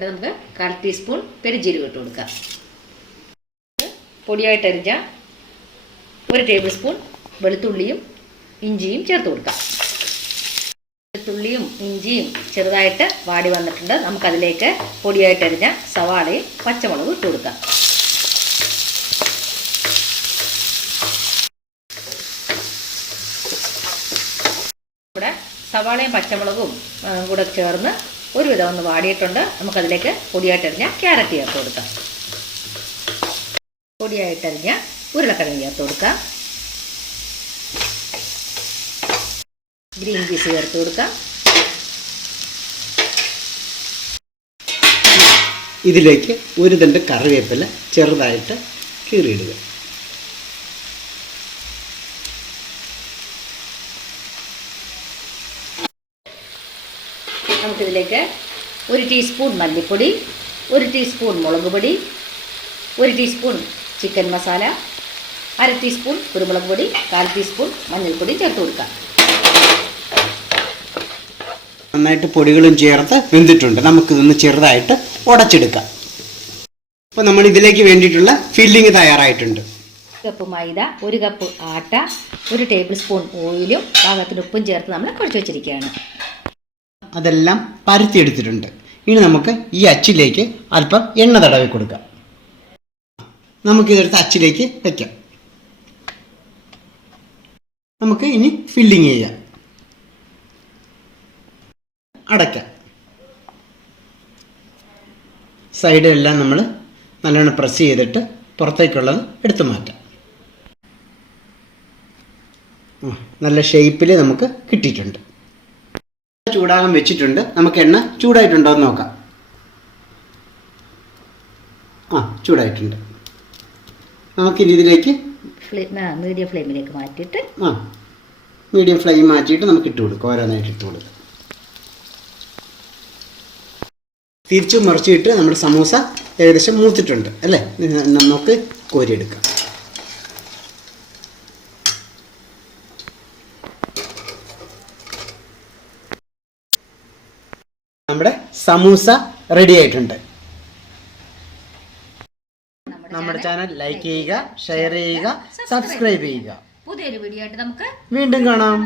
വേണ്ടത് നമുക്ക് 1/4 ടീസ്പൂൺ പെരുംജീരകം ഇട്ട് കൊടുക്കാം. പൊടിയായിട്ട് അരിഞ്ഞ 1 ടേബിൾ സ്പൂൺ വെളുത്തുള്ളിയും ഇഞ്ചിയും ചേർത്ത് കൊടുക്കാം. വെളുത്തുള്ളിയും ഇഞ്ചിയും ചെറുതായിട്ട് വാടി വന്നിട്ടുണ്ട്. നമുക്കതിലേക്ക് പൊടിയായിട്ട് അരിഞ്ഞ സവാളയും പച്ചമുളകും ഇട്ട് കൊടുക്കാം. ഇവിടെ സവാളയും പച്ചമുളകും കൂടെ ചേർന്ന് ഒരുവിധം ഒന്ന് വാടിയിട്ടുണ്ട്. നമുക്കതിലേക്ക് പൊടിയായിട്ടരിഞ്ഞ ക്യാരറ്റ് ചേർത്ത് കൊടുക്കാം. പൊടിയായിട്ടരിഞ്ഞ ഉരുളക്കിഴങ്ങ് ചേർത്ത് കൊടുക്കാം. ഗ്രീൻ പീസ് ചേർത്ത് കൊടുക്കാം. ഇതിലേക്ക് ഒരു തണ്ട് കറിവേപ്പില ചെറുതായിട്ട് കീറിയിടുക. നമുക്കിതിലേക്ക് 1 ടീസ്പൂൺ മല്ലിപ്പൊടി, 1 ടീസ്പൂൺ മുളക് പൊടി, 1 ടീസ്പൂൺ ചിക്കൻ മസാല, 1/2 ടീസ്പൂൺ കുരുമുളക് പൊടി, 1/4 ടീസ്പൂൺ മഞ്ഞൾപ്പൊടി ചേർത്ത് കൊടുക്കാം. നന്നായിട്ട് പൊടികളും ചേർത്ത് വെന്തിട്ടുണ്ട്. നമുക്കിതൊന്ന് ചെറുതായിട്ട് ഉടച്ചെടുക്കാം. അപ്പോൾ നമ്മൾ ഇതിലേക്ക് വേണ്ടിയിട്ടുള്ള ഫില്ലിങ് തയ്യാറായിട്ടുണ്ട്. 1 കപ്പ് മൈദ, 1 കപ്പ് ആട്ട, 1 ടേബിൾ സ്പൂൺ ഓയിലും പാകത്തിന് ഉപ്പും ചേർത്ത് നമ്മൾ കുഴച്ച് വെച്ചിരിക്കുകയാണ്. അതെല്ലാം പരത്തിയെടുത്തിട്ടുണ്ട്. ഇനി നമുക്ക് ഈ അച്ചിലേക്ക് അല്പം എണ്ണ തടവി കൊടുക്കാം. നമുക്കിതെടുത്ത് അച്ചിലേക്ക് വയ്ക്കാം. നമുക്ക് ഇനി ഫില്ലിങ് ചെയ്യാം. അടയ്ക്കാം. സൈഡിലെല്ലാം നമ്മൾ നല്ലോണം പ്രസ് ചെയ്തിട്ട് പുറത്തേക്കുള്ളത് എടുത്തു മാറ്റാം. നല്ല ഷേപ്പിൽ നമുക്ക് കിട്ടിയിട്ടുണ്ട്. ചൂടാകാൻ വെച്ചിട്ടുണ്ട്. നമുക്ക് എണ്ണ ചൂടായിട്ടുണ്ടോ എന്ന് നോക്കാം. ചൂടായിട്ടുണ്ട്. നമുക്കിനി ഇതിലേക്ക് മീഡിയം ഫ്ലെയിമിലേക്ക് മാറ്റിയിട്ട് മീഡിയം ഫ്ലെയിം മാറ്റിയിട്ട് നമുക്ക് ഇട്ട് കൊടുക്കാം. ഓരോന്നായിട്ട് ഇട്ട് കൊടുക്കാം. തിരിച്ചു മറിച്ചിട്ട് നമ്മുടെ സമൂസ ഏകദേശം മൂത്തിട്ടുണ്ട് അല്ലേ? നമുക്ക് കോരിയെടുക്കാം. നമ്മുടെ സമൂസ റെഡി ആയിട്ടുണ്ട്. നമ്മുടെ ചാനൽ ലൈക്ക് ചെയ്യുക, ഷെയർ ചെയ്യുക, സബ്സ്ക്രൈബ് ചെയ്യുക. പുതിയൊരു വീഡിയോ ആയിട്ട് നമുക്ക് വീണ്ടും കാണാം.